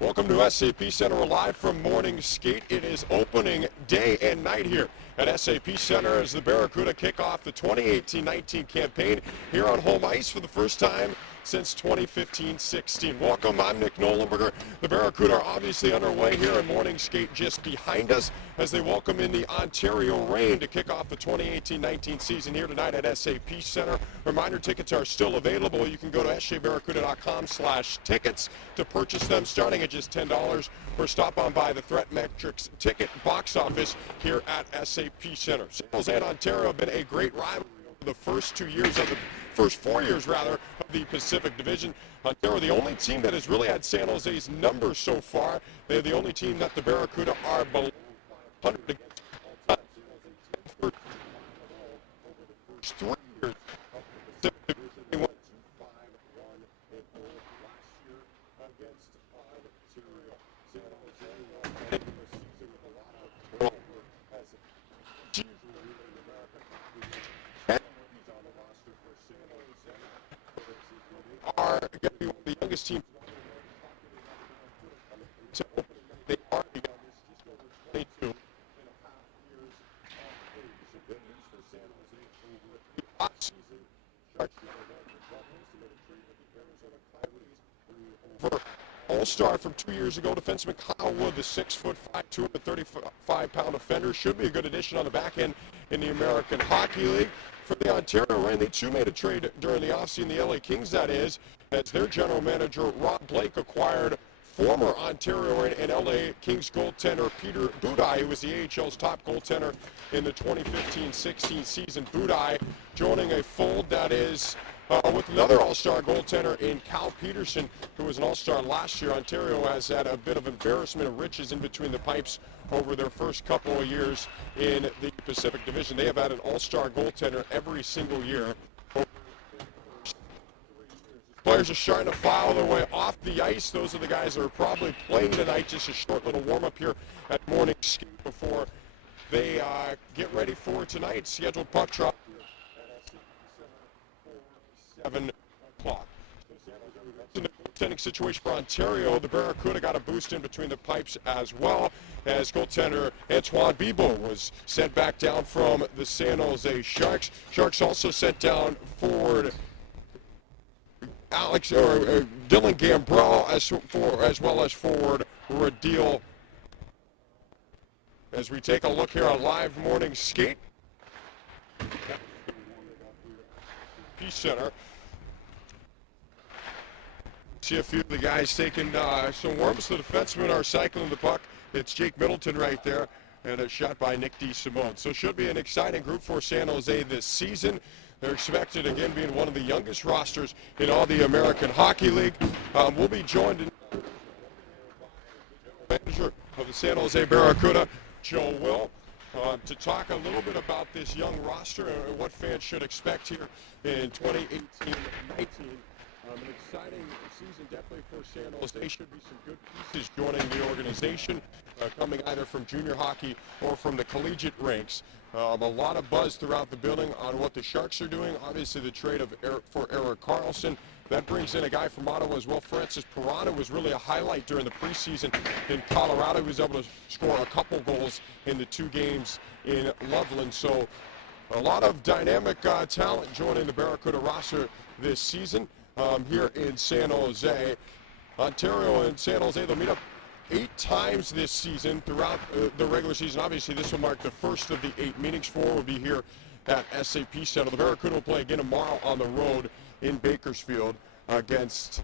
Welcome to SAP Center. We're live from morning skate. It is opening day and night here at SAP Center as the Barracuda kick off the 2018-19 campaign here on home ice for the first time since 2015-16. Welcome, I'm Nick Nolenberger. The Barracuda are obviously underway here in morning skate just behind us as they welcome in the Ontario Reign to kick off the 2018-19 season here tonight at SAP Center. Reminder, tickets are still available. You can go to sjabarracuda.com/tickets to purchase them starting at just $10 or stop on by the Threat Metrics ticket box office here at SAP Center. San Jose and Ontario have been a great rivalry over the first 4 years of the Pacific Division. Ontario, the only team that has really had San Jose's number so far. They're the only team that the Barracuda are below 100 against all time. For the first 3 years of the Pacific Division, they went 2-5-1 in all last year against Ontario. San Jose ending the season with a lot of turnover as usually in America. On the roster for San Jose are going to be one of the youngest teams. They are the youngest, just over 22 and a half years of age. So good news for San Jose over the offseason. Sharks over All-Star from 2 years ago, defenseman Kyle Wood, the 6'5", 235-pound offender, should be a good addition on the back end in the American Hockey League. For the Ontario Reign, they too made a trade during the offseason, the LA Kings that is, as their general manager Rob Blake acquired former Ontario Reign and LA Kings goaltender Peter Budaj, who was the AHL's top goaltender in the 2015-16 season. Budaj joining a fold that is with another all-star goaltender in Cal Peterson, who was an all-star last year. Ontario has had a bit of embarrassment of riches in between the pipes over their first couple of years in the Pacific Division. They have had an all-star goaltender every single year. Players are starting to file their way off the ice. Those are the guys that are probably playing tonight. Just a short little warm-up here at morning skate before they get ready for tonight's scheduled puck drop. 7 o'clock. In the goaltending situation for Ontario, the Barracuda got a boost in between the pipes as well, as goaltender Antoine Bibeau was sent back down from the San Jose Sharks. Sharks also sent down forward Dylan Gambrell as well as forward Radil. As we take a look here on live morning skate. Peace Center. See a few of the guys taking some warmth. The defensemen are cycling the puck. It's Jake Middleton right there, and a shot by Nick DeSimone. So should be an exciting group for San Jose this season. They're expected, again, being one of the youngest rosters in all the American Hockey League. We'll be joined in by the manager of the San Jose Barracuda, Joe Will, to talk a little bit about this young roster and what fans should expect here in 2018-19. An exciting season definitely for San Jose. Should be some good pieces joining the organization, coming either from junior hockey or from the collegiate ranks. A lot of buzz throughout the building on what the Sharks are doing. Obviously, the trade for Erik Karlsson. That brings in a guy from Ottawa as well. Francis Pirana was really a highlight during the preseason in Colorado. He was able to score a couple goals in the 2 games in Loveland. So a lot of dynamic talent joining the Barracuda roster this season. Here in San Jose. Ontario and San Jose, they'll meet up 8 times this season throughout the regular season. Obviously, this will mark the first of the 8 meetings. 4 will be here at SAP Center. The Barracuda will play again tomorrow on the road in Bakersfield against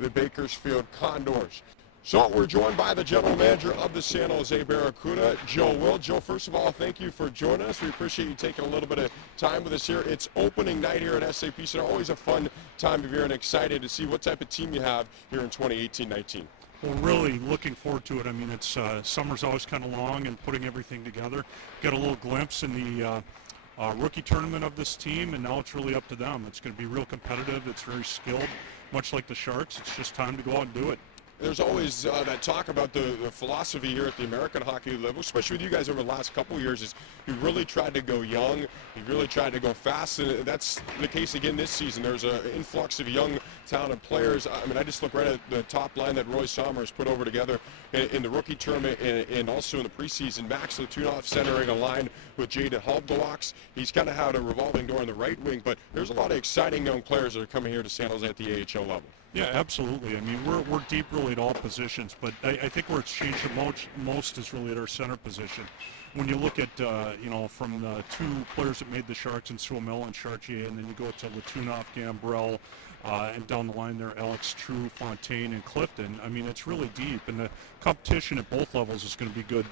the Bakersfield Condors. So we're joined by the general manager of the San Jose Barracuda, Joe Will. Joe, first of all, thank you for joining us. We appreciate you taking a little bit of time with us here. It's opening night here at SAP Center. Always a fun time of year, and excited to see what type of team you have here in 2018-19. Well, really looking forward to it. I mean, it's summer's always kind of long, and putting everything together. Got a little glimpse in the rookie tournament of this team, and now it's really up to them. It's going to be real competitive. It's very skilled, much like the Sharks. It's just time to go out and do it. there's always that talk about the philosophy here at the American Hockey level, especially with you guys over the last couple of years, is you really tried to go young, you really tried to go fast, and that's the case again this season. There's an influx of young, talented players. I mean, I just look right at the top line that Roy Somers put over together in the rookie tournament and also in the preseason. Max Latunoff centering a line with Jaden Halbgewachs. He's kind of had a revolving door on the right wing, but there's a lot of exciting young players that are coming here to San Jose at the AHL level. Yeah, absolutely. I mean, we're deep really at all positions, but I think where it's changed the most is really at our center position. When you look at, from the two players that made the Sharks in Suomela and Chartier, and then you go to Latunoff, Gambrell, and down the line there, Alex True, Fontaine, and Clifton. I mean, it's really deep, and the competition at both levels is going to be good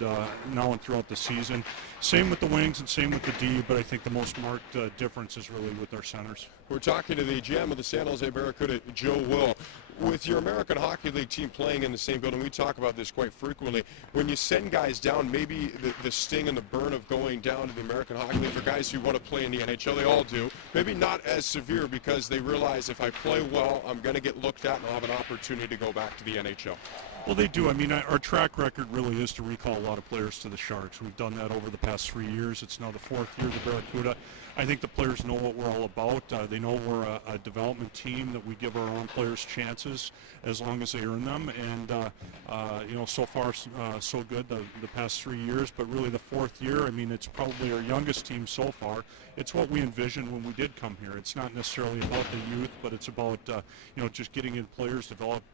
now and throughout the season. Same with the wings and same with the D, but I think the most marked difference is really with our centers. We're talking to the GM of the San Jose Barracuda, Joe Will. With your American Hockey League team playing in the same building, we talk about this quite frequently. When you send guys down, maybe the sting and the burn of going down to the American Hockey League for guys who want to play in the NHL, they all do, maybe not as severe because they realize if I play well, I'm going to get looked at and I'll have an opportunity to go back to the NHL. Well, they do. I mean, our track record really is to recall a lot of players to the Sharks. We've done that over the past 3 years. It's now the fourth year of the Barracuda. I think the players know what we're all about. They know we're a development team, that we give our own players chances as long as they earn them. And, so far, so good the past 3 years. But really the fourth year, I mean, it's probably our youngest team so far. It's what we envisioned when we did come here. It's not necessarily about the youth, but it's about, just getting in players developed,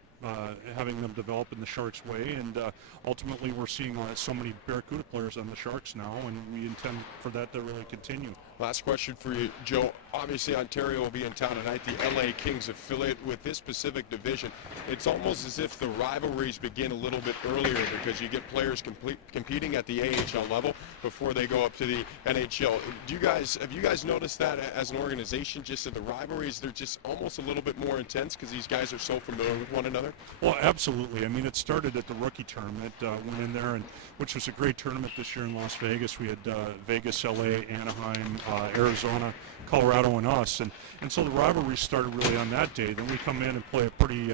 having them develop in the Sharks way, and ultimately we're seeing so many Barracuda players on the Sharks now, and we intend for that to really continue. Last question for you, Joe. Obviously, Ontario will be in town tonight, the LA Kings affiliate. With this Pacific Division, it's almost as if the rivalries begin a little bit earlier because you get players competing at the AHL level before they go up to the NHL. Have you guys noticed that as an organization, just in the rivalries, they're just almost a little bit more intense because these guys are so familiar with one another? Well, absolutely. I mean, it started at the rookie tournament. Went in there, which was a great tournament this year in Las Vegas. We had Vegas, LA, Anaheim, Arizona, Colorado, and us. And so the rivalry started really on that day. Then we come in and play a pretty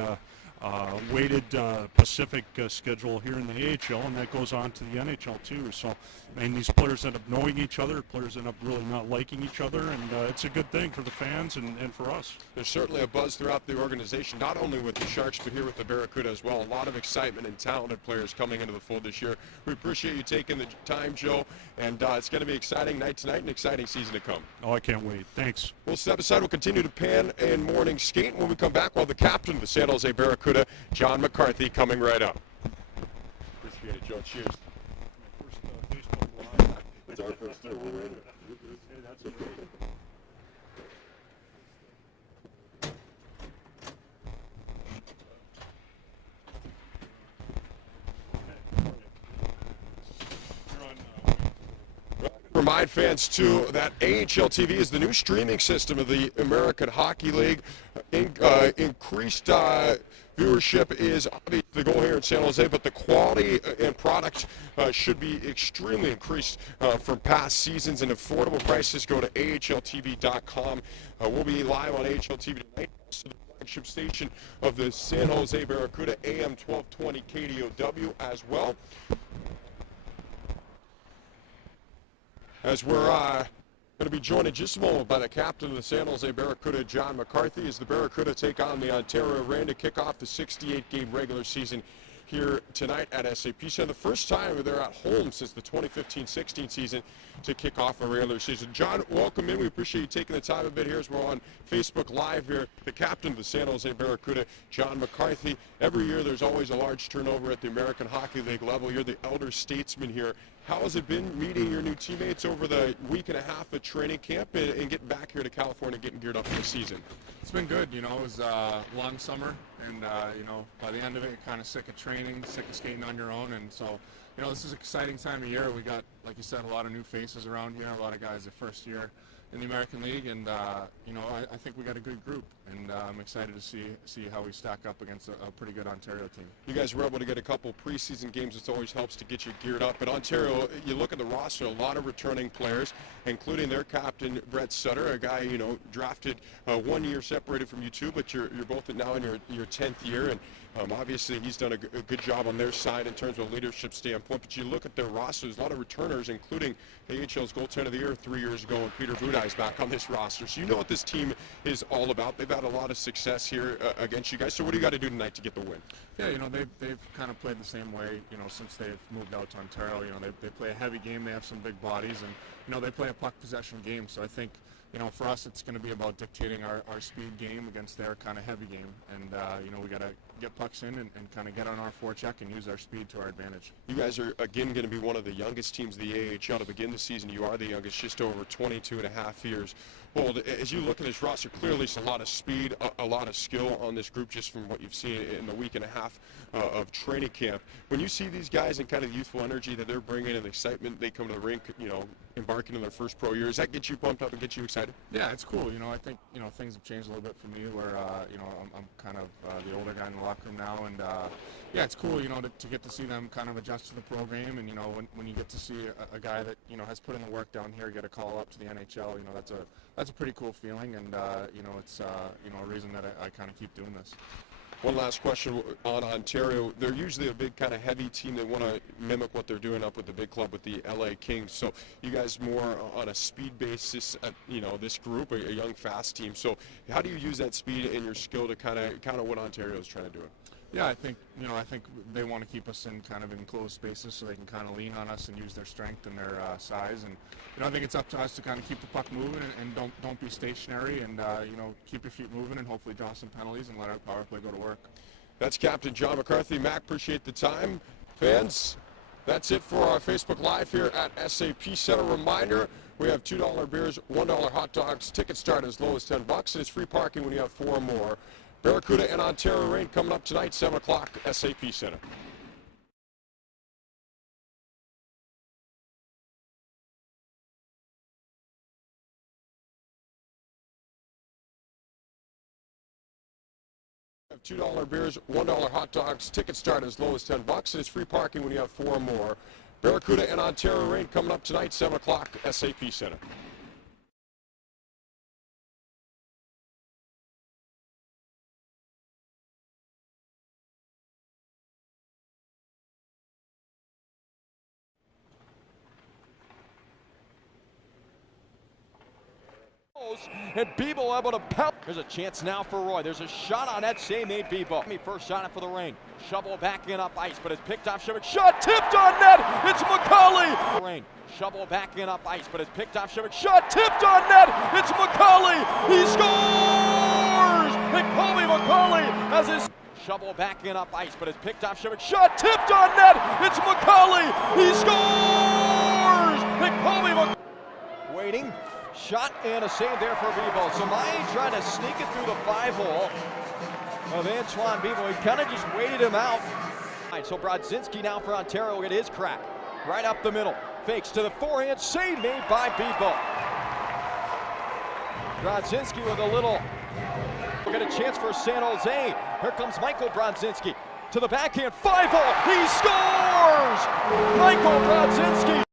weighted Pacific schedule here in the AHL, and that goes on to the NHL too. So, and these players end up knowing each other, players end up really not liking each other, and it's a good thing for the fans and for us. There's certainly a buzz throughout the organization, not only with the Sharks, but here with the Barracuda as well. A lot of excitement and talented players coming into the fold this year. We appreciate you taking the time, Joe, and it's going to be an exciting night tonight and an exciting season to come. Oh, I can't wait. Thanks. We'll step aside. We'll continue to pan and morning skate. When we come back, the captain of the San Jose Barracuda, John McCarthy, coming right up. Appreciate it, Joe. Cheers. It's our first year. We're in it. Remind fans, too, that AHL TV is the new streaming system of the American Hockey League. Increased viewership is obviously the goal here in San Jose, but the quality and product should be extremely increased from past seasons, and affordable prices. Go to ahltv.com. We'll be live on AHL TV tonight. Also the flagship station of the San Jose Barracuda, AM 1220 KDOW as well. As we're going to be joined in just a moment by the captain of the San Jose Barracuda, John McCarthy, as the Barracuda take on the Ontario Reign to kick off the 68-game regular season here tonight at SAP Center. The first time they're at home since the 2015-16 season to kick off a regular season. John, welcome in. We appreciate you taking the time a bit here as we're on Facebook Live here. The captain of the San Jose Barracuda, John McCarthy. Every year there's always a large turnover at the American Hockey League level. You're the elder statesman here. How has it been meeting your new teammates over the week and a half of training camp and getting back here to California, getting geared up for the season? It's been good. It was a long summer, and by the end of it, you're kind of sick of training, sick of skating on your own, and so this is an exciting time of year. We got, like you said, a lot of new faces around here, a lot of guys the first year in the American League, and you know, I think we got a good group, and I'm excited to see how we stack up against a pretty good Ontario team. You guys were able to get a couple preseason games, which always helps to get you geared up. But Ontario, you look at the roster, a lot of returning players, including their captain, Brett Sutter, a guy, you know, drafted 1 year separated from you two, but you're both now in your 10th year, and obviously he's done a good job on their side in terms of a leadership standpoint. But you look at their roster, there's a lot of returners, including AHL's goaltender of the year 3 years ago, and Peter Budai's back on this roster. So you know what this team is all about. They've had a lot of success here against you guys. So what do you got to do tonight to get the win? Yeah, you know, they've kind of played the same way, you know, since they've moved out to Ontario. You know, they play a heavy game. They have some big bodies, and you know, they play a puck possession game. So I think, you know, for us, it's going to be about dictating our speed game against their kind of heavy game. And, you know, we got to get pucks in and kind of get on our forecheck and use our speed to our advantage. You guys are, again, going to be one of the youngest teams of the AHL to begin the season. You are the youngest, just over 22 and a half years old. As you look at this roster, clearly it's a lot of speed, a lot of skill on this group just from what you've seen in the week and a half of training camp. When you see these guys and kind of the youthful energy that they're bringing and the excitement they come to the rink, you know, embarking on their first pro year, does that get you pumped up and get you excited? Yeah, it's cool. You know, I think, you know, things have changed a little bit for me where, you know, I'm kind of the older guy in the locker room now, and yeah, it's cool, you know, to get to see them kind of adjust to the program. And, you know, when you get to see a guy that, you know, has put in the work down here get a call up to the NHL, you know, that's a pretty cool feeling, and you know, it's you know, a reason that I kind of keep doing this. One last question on Ontario. They're usually a big kind of heavy team. They want to mimic what they're doing up with the big club with the LA Kings. So you guys more on a speed basis, you know, this group, a young, fast team. So how do you use that speed and your skill to kind of what Ontario is trying to do? Yeah, I think, you know, I think they want to keep us in kind of enclosed spaces so they can kind of lean on us and use their strength and their size. And, you know, I think it's up to us to kind of keep the puck moving and don't be stationary, and, you know, keep your feet moving and hopefully draw some penalties and let our power play go to work. That's Captain John McCarthy. Mac, appreciate the time. Fans, that's it for our Facebook Live here at SAP Center. Reminder, we have $2 beers, $1 hot dogs. Tickets start as low as $10, and it's free parking when you have 4 or more. Barracuda and Ontario Reign coming up tonight, 7 o'clock, SAP Center. $2 beers, $1 hot dogs. Tickets start as low as $10, and it's free parking when you have 4 or more. Barracuda and Ontario Reign coming up tonight, 7 o'clock, SAP Center. And Beeble able to pound. There's a chance now for Roy. There's a shot on that same made Beeble. First shot for the Reign. Shovel backing up ice, but it's picked off Shivik. Shot tipped on net. It's McCauley. Reign. Shovel backing up ice, but it's picked off Shivik. Shot tipped on net. It's McCauley. He scores. And Colby McCauley has his shovel backing up ice, but it's picked off Shivik. Shot tipped on net. It's McCauley. He scores. And Colby McCauley waiting. Shot and a save there for Beeble. So Maine trying to sneak it through the 5-hole of Antoine Beeble. He kind of just waited him out. All right, so Brodzinski now for Ontario will get his crack. Right up the middle. Fakes to the forehand. Save made by Beeble. Brodzinski with a little. We'll get a chance for San Jose. Here comes Michael Brodzinski to the backhand. 5-hole. He scores! Michael Brodzinski.